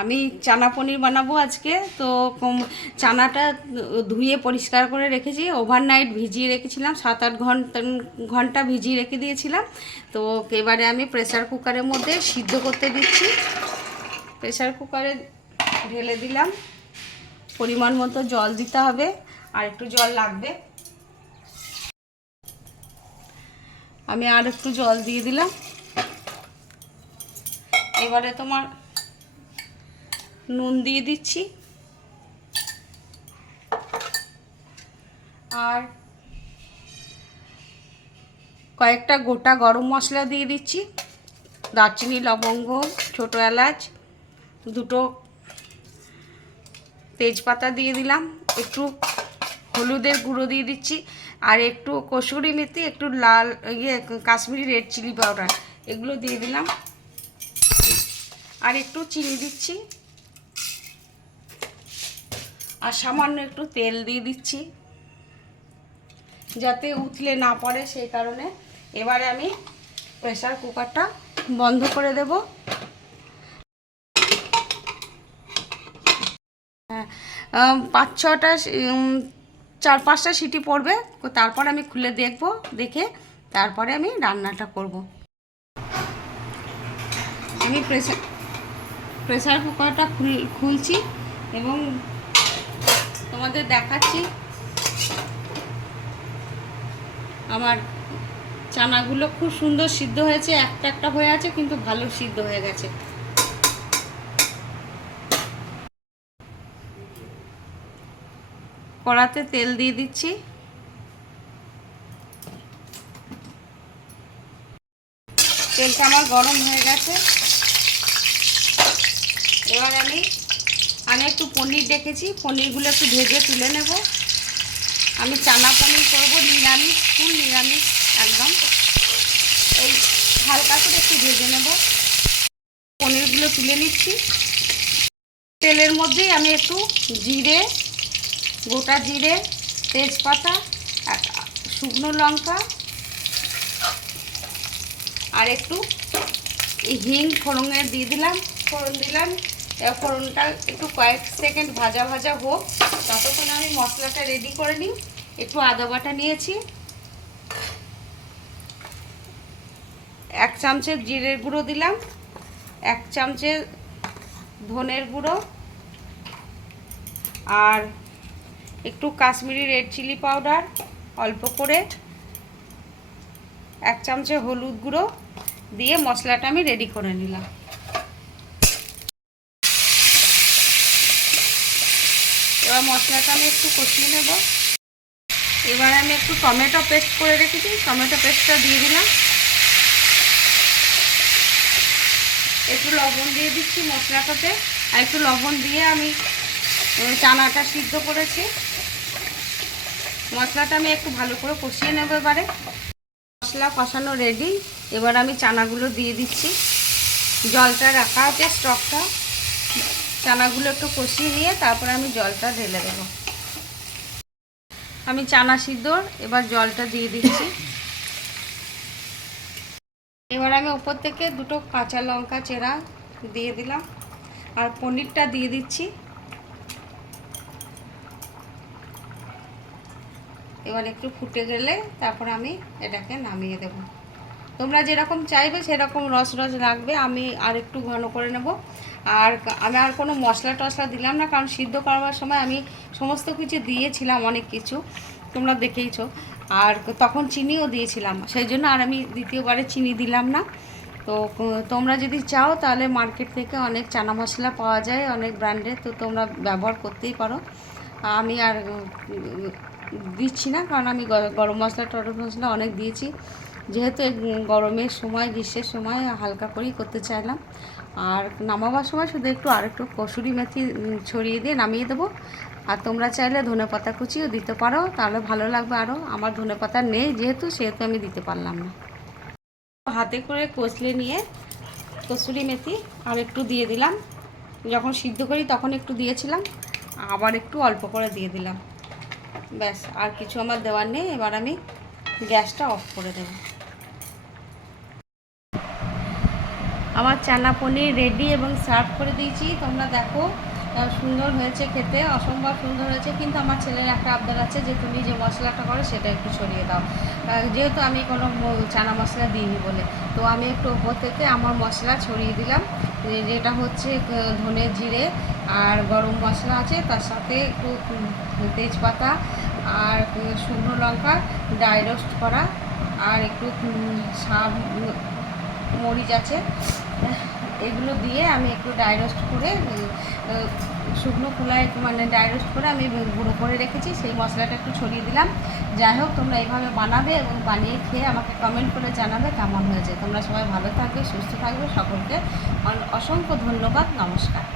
আমি চানা পনির বানাবো আজকে, তো চানাটা ধুয়ে পরিষ্কার করে রেখেছি ওভারনাইট ভিজিয়ে রেখেছিলাম সাত আট ঘণ্টা ঘণ্টা ভিজিয়ে রেখে দিয়েছিলাম। তো এবারে আমি প্রেসার কুকারের মধ্যে সিদ্ধ করতে দিচ্ছি। প্রেসার কুকারে ঢেলে দিলাম। পরিমাণ মতো জল দিতে হবে, আর একটু জল লাগবে। আমি আর একটু জল দিয়ে দিলাম। এবারে তোমার নুন দিয়ে দিচ্ছি। আর কয়েকটা গোটা গরম মশলা দিয়ে দিচ্ছি। দারচিনি, লবঙ্গ, ছোটো এলাচ, দুটো তেজপাতা দিয়ে দিলাম। একটু হলুদের গুঁড়ো দিয়ে দিচ্ছি। আর একটু কসুরি মেথি, একটু লাল ইয়ে কাশ্মীরি রেড চিলি পাউডার, এগুলো দিয়ে দিলাম। আর একটু চিনি দিচ্ছি। আর সামান্য একটু তেল দিয়ে দিচ্ছি। যাতে উতলে না পড়ে সেই কারণে। এবারে আমি প্রেশার কুকারটা বন্ধ করে দেব। হ্যাঁ পাঁচ ছটা চার পাঁচটা সিটি পড়বে। তারপর আমি খুলে দেখব, দেখে তারপরে আমি রান্নাটা করব। আমি প্রেশার প্রেসার কুকারটা খুলছি এবং তোমাদের দেখাচ্ছি। আমার চানাগুলো খুব সুন্দর সিদ্ধ হয়েছে, একটা একটা হয়ে আছে, কিন্তু ভালো সিদ্ধ হয়ে গেছে। কড়াতে তেল দিয়ে দিচ্ছি। তেলটা আমার গরম হয়ে গেছে। এবার আমি আমি একটু পনির দেখেছি, পনিরগুলো একটু ভেজে তুলে নেব। আমি চানা পনির করব, নিরামিষ, ফুল নিরামিষ, একদম। এই হালকা করে একটু ভেজে নেব। পনিরগুলো তুলে নিচ্ছি। তেলের মধ্যেই আমি একটু জিরে, গোটা জিরে, তেজপাতা শুকনো লঙ্কা, আর একটু হিং ফোড়নে দিয়ে দিলাম, ফোড়ন দিলাম। ফোড়নটা একটু কয়েক সেকেন্ড ভাজা ভাজা হোক, ততক্ষণ আমি মশলাটা রেডি করে নিই। একটু আদা বাটা নিয়েছি। এক চামচের জিরের গুঁড়ো দিলাম, এক চামচের ধনের গুঁড়ো, আর একটু কাশ্মীরি রেড চিলি পাউডার অল্প করে, এক চামচে হলুদ গুঁড়ো দিয়ে মশলাটা আমি রেডি করে নিলাম। এবার মশলাটা আমি একটু কষিয়ে নেব। এবার আমি একটু টমেটো পেস্ট করে রেখেছি। টমেটো পেস্টটা দিয়ে দিলাম। একটু লবণ দিয়ে দিচ্ছি মশলাটাতে। আর একটু লবণ দিয়ে আমি চানাটা সিদ্ধ করেছি। মশলাটা আমি একটু ভালো করে কষিয়ে নেব এবারে। মশলা কষানো রেডি এবার আমি চানাগুলো দিয়ে দিচ্ছি। জলটা রাখা আছে স্টকটা। চানাগুলো একটু কষিয়ে নিয়ে তারপর আমি জলটা ঢেলে দেবো। আমি চানা সিদ্ধর এবার জলটা দিয়ে দিচ্ছি। এবার আমি ওপর থেকে দুটো কাঁচা লঙ্কা চেরা দিয়ে দিলাম, আর পনিরটা দিয়ে দিচ্ছি। এবার একটু ফুটে গেলে তারপর আমি এটাকে নামিয়ে দেব। তোমরা যেরকম চাইবে সেরকম রস রস লাগবে, আমি আর একটু ঘন করে নেব। আর আমি আর কোনো মশলা টশলা দিলাম না, কারণ সিদ্ধ করবার সময় আমি সমস্ত কিছু দিয়েছিলাম অনেক কিছু, তোমরা দেখেইছো। আর তখন চিনিও দিয়েছিলাম সেই জন্য আর আমি দ্বিতীয়বারে চিনি দিলাম না। তো তোমরা যদি চাও তাহলে মার্কেট থেকে অনেক চানা মশলা পাওয়া যায়, অনেক ব্র্যান্ডের, তো তোমরা ব্যবহার করতেই পারো। আমি আর দিচ্ছি না, কারণ আমি গরম মশলা টরম মশলা অনেক দিয়েছি। যেহেতু গরমের সময়, গ্রীষ্মের সময় হালকা করেই করতে চাইলাম। আর নামাবার সময় শুধু একটু আর একটু কসুরি মেথি ছড়িয়ে দিয়ে নামিয়ে দেবো। আর তোমরা চাইলে ধনে পাতা কুচিও দিতে পারো, তাহলে ভালো লাগবে আরও আমার ধনে পাতা নেই যেহেতু, সেহেতু আমি দিতে পারলাম না। হাতে করে কষলে নিয়ে কসুরি মেথি আর একটু দিয়ে দিলাম। যখন সিদ্ধ করি তখন একটু দিয়েছিলাম, আবার একটু অল্প করে দিয়ে দিলাম। ব্যাস, আর কিছু আমার দেওয়ার নেই। এবার আমি গ্যাসটা অফ করে দেব। আমার চানা পনির রেডি এবং সার্ভ করে দিয়েছি। তোমরা দেখো সুন্দর হয়েছে খেতে, অসম্ভব সুন্দর হয়েছে। কিন্তু আমার ছেলের একটা আবদার আছে যে, তুমি যে মশলাটা করো, সেটা একটু ছড়িয়ে দাও। যেহেতু আমি কোনো চানা মশলা দিইনি বলে, তো আমি একটু ওপর থেকে আমার মশলা ছড়িয়ে দিলাম। যেটা হচ্ছে ধনে জিরে আর গরম মশলা আছে। তার সাথে একটু তেজপাতা আর শুকনো লঙ্কা ড্রাই রোস্ট করা, আর একটু সাব মরিচ আছে। এগুলো দিয়ে আমি একটু ড্রাই রোস্ট করে শুকনো একটু মানে ড্রাই রোস্ট করে আমি গুঁড়ো করে রেখেছি। সেই মশলাটা একটু ছড়িয়ে দিলাম। যাই হোক, তোমরা এইভাবে বানাবে এবং বানিয়ে খেয়ে আমাকে কমেন্ট করে জানাবে কেমন হয়েছে। তোমরা সবাই ভালো থাকবে, সুস্থ থাকবে। সকলকে অসংখ্য ধন্যবাদ। নমস্কার।